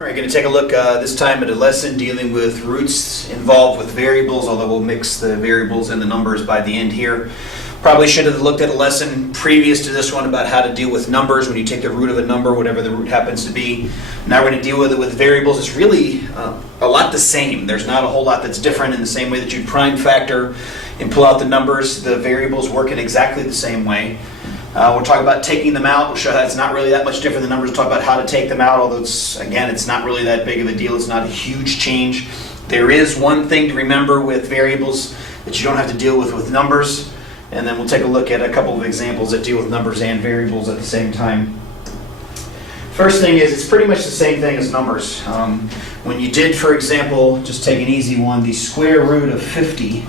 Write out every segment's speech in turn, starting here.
All right, going to take a look this time at a lesson dealing with roots involved with variables, although we'll mix the variables and the numbers by the end here. Probably should have looked at a lesson previous to this one about how to deal with numbers when you take the root of a number, whatever the root happens to be. Now we're going to deal with it with variables. It's really a lot the same. There's not a whole lot that's different in the same way that you'd prime factor and pull out the numbers. The variables work in exactly the same way. We'll talk about taking them out. We'll show how it's not really that much different than numbers. We'll talk about how to take them out, although it's not really that big of a deal. It's not a huge change. There is one thing to remember with variables that you don't have to deal with numbers. And then we'll take a look at a couple of examples that deal with numbers and variables at the same time. First thing is, it's pretty much the same thing as numbers. When you did, for example, just take an easy one, the square root of 50.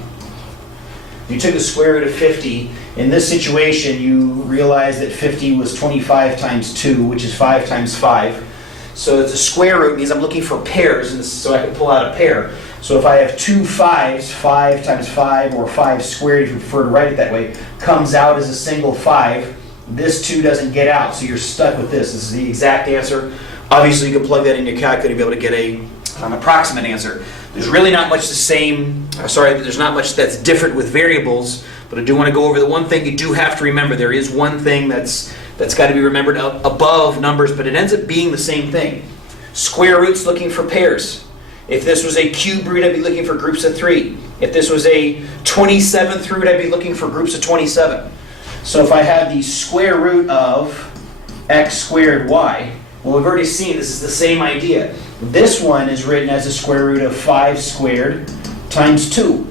You took the square root of 50. In this situation, you realize that 50 was 25 times 2, which is 5 times 5. So it's a square root means I'm looking for pairs, and so I can pull out a pair. So if I have two 5s, 5 times 5, or 5 squared, if you prefer to write it that way, comes out as a single 5. This 2 doesn't get out, so you're stuck with this. This is the exact answer. Obviously, you can plug that in your calculator to be able to get an approximate answer. There's really not much there's not much that's different with variables, but I do want to go over the one thing you do have to remember. There is one thing that's got to be remembered above numbers, but it ends up being the same thing. Square root's looking for pairs. If this was a cube root, I'd be looking for groups of 3. If this was a 27th root, I'd be looking for groups of 27. So if I have the square root of x squared y, well, we've already seen this is the same idea. This one is written as a square root of 5 squared times 2.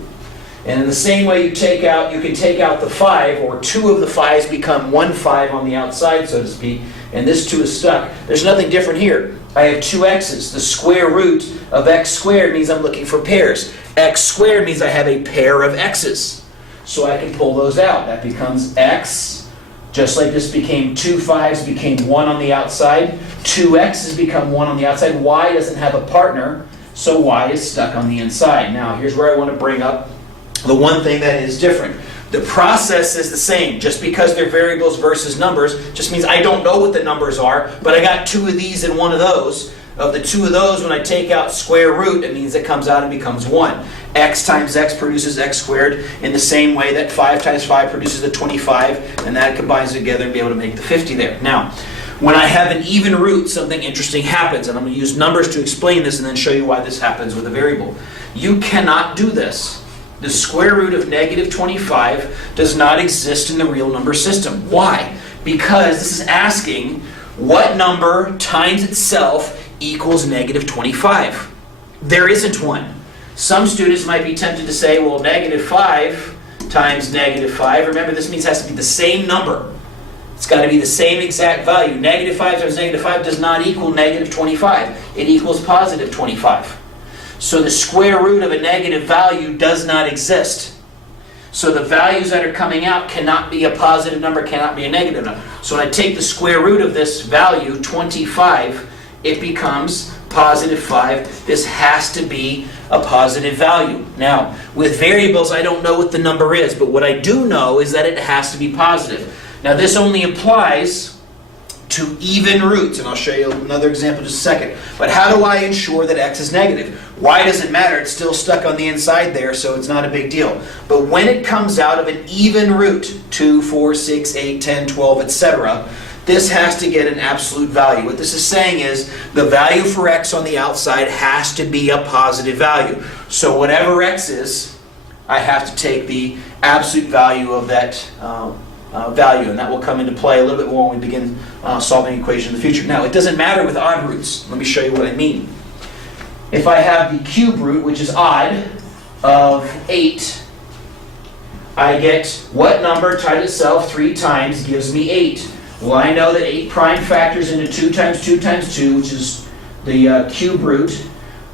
And in the same way you can take out the 5, or 2 of the 5s become 1 5 on the outside, so to speak, and this 2 is stuck. There's nothing different here. I have two x's. The square root of x squared means I'm looking for pairs. X squared means I have a pair of x's. So I can pull those out. That becomes x, just like this became 2 5s became 1 on the outside. 2 x's become 1 on the outside. Y doesn't have a partner, so y is stuck on the inside. Now here's where I want to bring up the one thing that is different. The process is the same. Just because they're variables versus numbers just means I don't know what the numbers are, but I got 2 of these and 1 of those. Of the 2 of those, when I take out square root, it means it comes out and becomes 1. X times x produces x squared in the same way that 5 times 5 produces the 25, and that combines together and be able to make the 50 there. Now, when I have an even root, something interesting happens, and I'm going to use numbers to explain this and then show you why this happens with a variable. You cannot do this. The square root of negative 25 does not exist in the real number system. Why? Because this is asking what number times itself equals negative 25. There isn't one. Some students might be tempted to say, well, negative 5 times negative 5. Remember, this means it has to be the same number. It's got to be the same exact value. Negative 5 times negative 5 does not equal negative 25. It equals positive 25. So the square root of a negative value does not exist. So the values that are coming out cannot be a positive number, cannot be a negative number. So when I take the square root of this value, 25, it becomes positive 5. This has to be a positive value. Now, with variables, I don't know what the number is, but what I do know is that it has to be positive. Now, this only applies to even roots, and I'll show you another example in just a second. But how do I ensure that x is negative? Why does it matter? It's still stuck on the inside there, so it's not a big deal. But when it comes out of an even root, 2, 4, 6, 8, 10, 12, etc., this has to get an absolute value. What this is saying is the value for x on the outside has to be a positive value. So whatever x is, I have to take the absolute value of that value, and that will come into play a little bit more when we begin solving equations in the future. Now, it doesn't matter with odd roots. Let me show you what I mean. If I have the cube root, which is odd, of 8, I get what number times itself 3 times gives me 8. Well, I know that 8 prime factors into 2 times 2 times 2, which is the cube root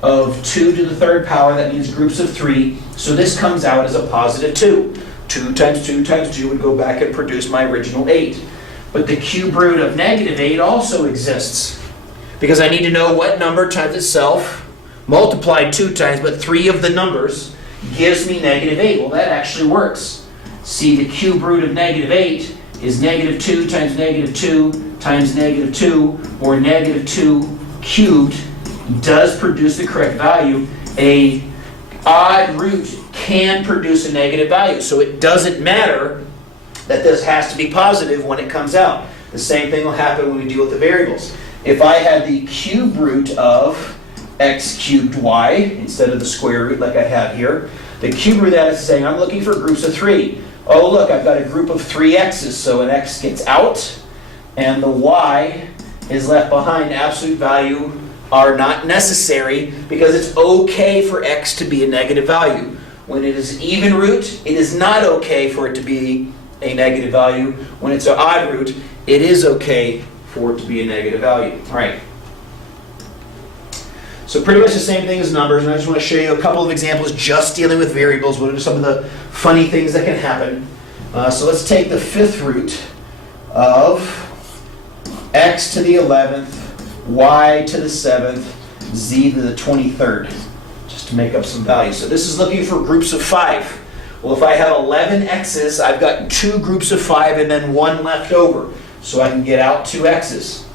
of 2 to the 3rd power. That means groups of 3. So this comes out as a positive 2. 2 times 2 times 2 would go back and produce my original 8. But the cube root of negative 8 also exists, because I need to know what number times itself multiplied 2 times, but 3 of the numbers gives me negative 8. Well, that actually works. See, the cube root of negative 8 is negative 2 times negative 2 times negative 2, or negative 2 cubed does produce the correct value, a odd root can produce a negative value. So it doesn't matter that this has to be positive when it comes out. The same thing will happen when we deal with the variables. If I had the cube root of x cubed y instead of the square root like I have here, the cube root of that is saying I'm looking for groups of 3. Oh look, I've got a group of 3 x's, so an x gets out and the y is left behind. Absolute value are not necessary because it's okay for x to be a negative value. When it is even root, it is not okay for it to be a negative value. When it's an odd root, it is okay for it to be a negative value. All right. So pretty much the same thing as numbers, and I just want to show you a couple of examples just dealing with variables. What are some of the funny things that can happen? So let's take the 5th root of x to the 11th, y to the 7th, z to the 23rd, just to make up some values. So this is looking for groups of 5. Well, if I have 11 x's, I've got 2 groups of 5 and then 1 left over. So I can get out 2 x's.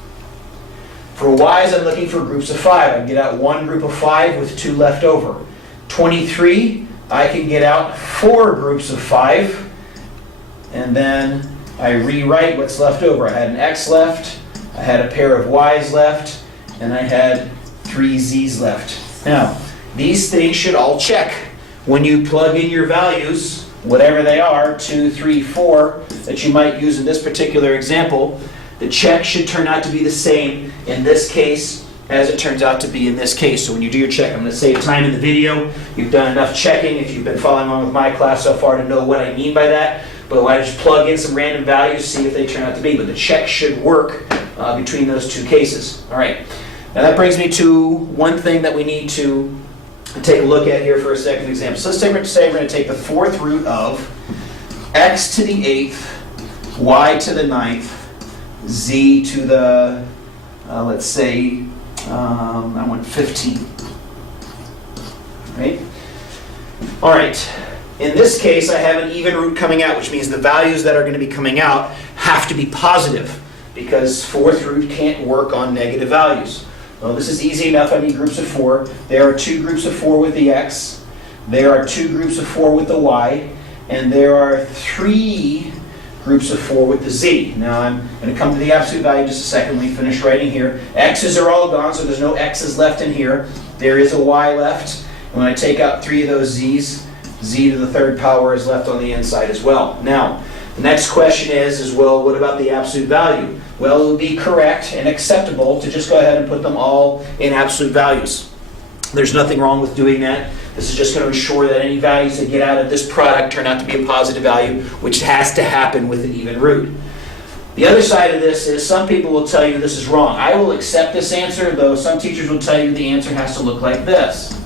For y's, I'm looking for groups of 5. I can get out 1 group of 5 with 2 left over. 23, I can get out 4 groups of 5. And then I rewrite what's left over. I had an x left, I had a pair of y's left, and I had 3 z's left. Now, these things should all check. When you plug in your values, whatever they are, 2, 3, 4, that you might use in this particular example, the check should turn out to be the same in this case as it turns out to be in this case. So when you do your check, I'm going to save time in the video. You've done enough checking if you've been following along with my class so far to know what I mean by that. But I just plug in some random values, see if they turn out to be. But the check should work between those 2 cases. All right. Now that brings me to one thing that we need to take a look at here for a second example. So let's say we're going to take the 4th root of x to the 8th, y to the 9th, z to the, let's say, I want 15. Right? All right. In this case, I have an even root coming out, which means the values that are going to be coming out have to be positive because 4th root can't work on negative values. Well, this is easy enough. I need groups of 4. There are 2 groups of 4 with the x. There are 2 groups of 4 with the y. And there are 3 groups of 4 with the z. Now I'm going to come to the absolute value in just a second. Let me finish writing here. X's are all gone, so there's no x's left in here. There is a y left. And when I take out 3 of those z's, z to the 3rd power is left on the inside as well. Now, the next question is well, what about the absolute value? Well, it would be correct and acceptable to just go ahead and put them all in absolute values. There's nothing wrong with doing that. This is just going to ensure that any values that get out of this product turn out to be a positive value, which has to happen with an even root. The other side of this is some people will tell you this is wrong. I will accept this answer, though some teachers will tell you the answer has to look like this.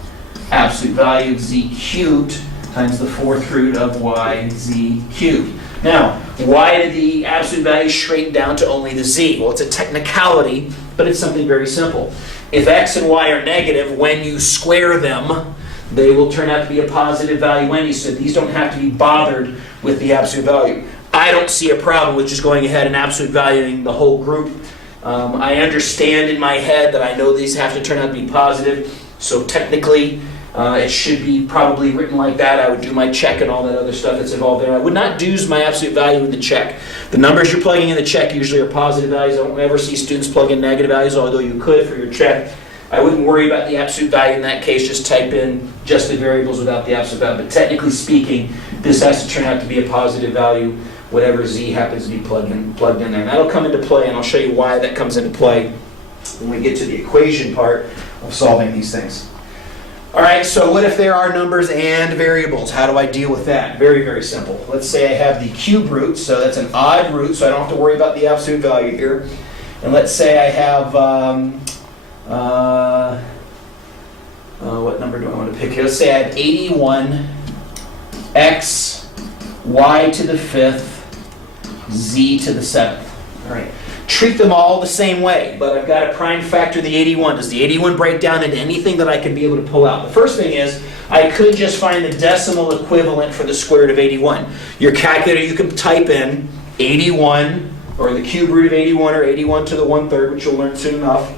Absolute value of z cubed times the 4th root of y z cubed. Now, why did the absolute value shrink down to only the z? Well, it's a technicality, but it's something very simple. If x and y are negative, when you square them, they will turn out to be a positive value anyway, so these don't have to be bothered with the absolute value. I don't see a problem with just going ahead and absolute valuing the whole group. I understand in my head that I know these have to turn out to be positive, so technically it should be probably written like that. I would do my check and all that other stuff that's involved there. I would not use my absolute value in the check. The numbers you're plugging in the check usually are positive values. I don't ever see students plug in negative values, although you could for your check. I wouldn't worry about the absolute value in that case. Just type in just the variables without the absolute value. But technically speaking, this has to turn out to be a positive value, whatever z happens to be plugged in there. And that'll come into play, and I'll show you why that comes into play when we get to the equation part of solving these things. All right, so what if there are numbers and variables? How do I deal with that? Very, very simple. Let's say I have the cube root, so that's an odd root, so I don't have to worry about the absolute value here. And let's say I have, what number do I want to pick here? Let's say I have 81 x, y to the 5th, z to the 7th. All right. Treat them all the same way, but I've got to prime factor the 81. Does the 81 break down into anything that I can be able to pull out? The first thing is, I could just find the decimal equivalent for the square root of 81. Your calculator, you can type in 81, or the cube root of 81, or 81 to the 1/3, which you'll learn soon enough.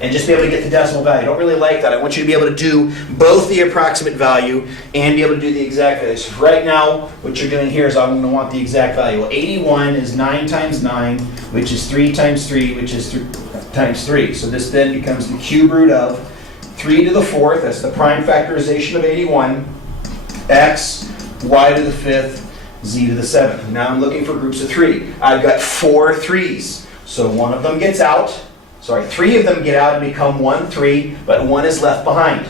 and just be able to get the decimal value. I don't really like that. I want you to be able to do both the approximate value and be able to do the exact value. So right now, what you're doing here is I'm going to want the exact value. Well, 81 is 9 times 9, which is 3 times 3, which is 3 times 3. So this then becomes the cube root of 3 to the 4th, that's the prime factorization of 81, x, y to the 5th, z to the 7th. Now I'm looking for groups of 3. I've got 4 3's. So one of them gets out. Sorry, 3 of them get out and become 1, 3, but 1 is left behind.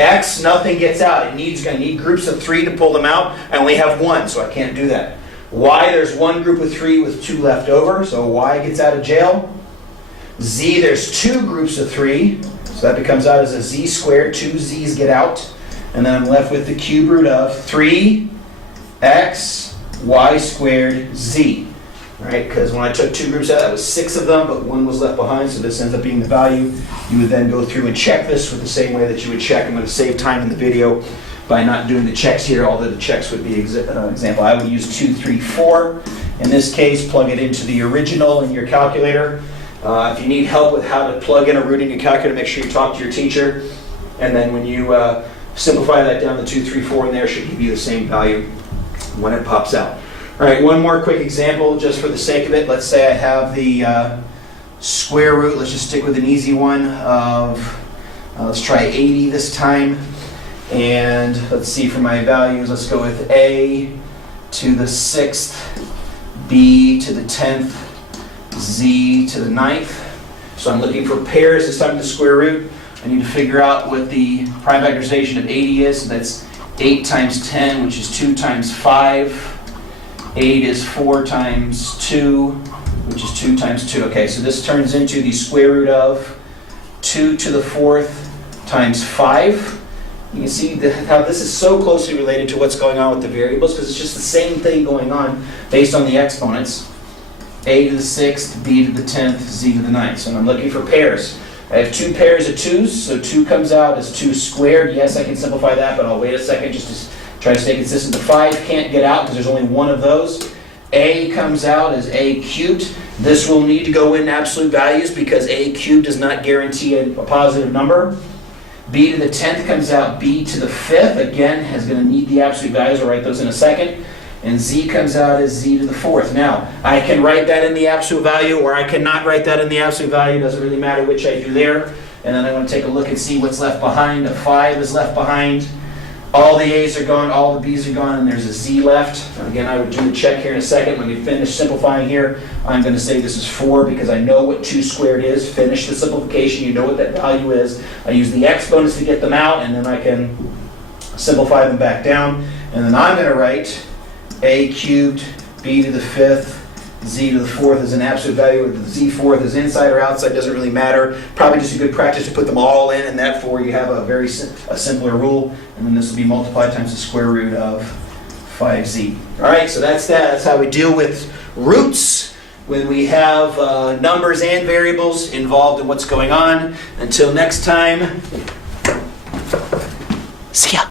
X, nothing gets out. I need groups of 3 to pull them out. I only have 1, so I can't do that. Y, there's one group of 3 with 2 left over, so Y gets out of jail. Z, there's 2 groups of 3, so that becomes out as a z squared. 2 z's get out. And then I'm left with the cube root of 3x y squared z. Right? Because when I took 2 groups out, that was 6 of them, but 1 was left behind, so this ends up being the value. You would then go through and check this with the same way that you would check. I'm going to save time in the video by not doing the checks here, although the checks would be example. I would use 2, 3, 4. In this case, plug it into the original in your calculator. If you need help with how to plug in a root in your calculator, make sure you talk to your teacher. And then when you simplify that down to 2, 3, 4 in there, should give you the same value when it pops out. All right, one more quick example just for the sake of it. Let's say I have the square root, let's just stick with an easy one, of, let's try 80 this time. And let's see for my values, let's go with a to the 6th, b to the 10th, z to the 9th. So I'm looking for pairs this time of the square root. I need to figure out what the prime factorization of 80 is. So that's 8 times 10, which is 2 times 5. 8 is 4 times 2, which is 2 times 2. Okay, so this turns into the square root of 2 to the 4th times 5. You can see how this is so closely related to what's going on with the variables, because it's just the same thing going on based on the exponents. A to the 6th, b to the 10th, z to the 9th. So I'm looking for pairs. I have 2 pairs of 2's, so 2 comes out as 2 squared. Yes, I can simplify that, but I'll wait a second just to try to stay consistent. The 5 can't get out because there's only one of those. A comes out as a cubed. This will need to go in absolute values because a cubed does not guarantee a positive number. B to the 10th comes out b to the 5th. Again, is going to need the absolute values. I'll write those in a second. And z comes out as z to the 4th. Now, I can write that in the absolute value, or I cannot write that in the absolute value. It doesn't really matter which I do there. And then I want to take a look and see what's left behind. A 5 is left behind. All the a's are gone, all the b's are gone, and there's a z left. Again, I would do the check here in a second. When we finish simplifying here, I'm going to say this is 4 because I know what 2 squared is. Finish the simplification. You know what that value is. I use the exponents to get them out, and then I can simplify them back down. And then I'm going to write a cubed, b to the 5th, z to the 4th is an absolute value. Whether the z 4th is inside or outside doesn't really matter. Probably just a good practice to put them all in, and therefore you have a simpler rule. And then this will be multiplied times the square root of 5z. All right, so that's that. That's how we deal with roots when we have numbers and variables involved in what's going on. Until next time, see ya.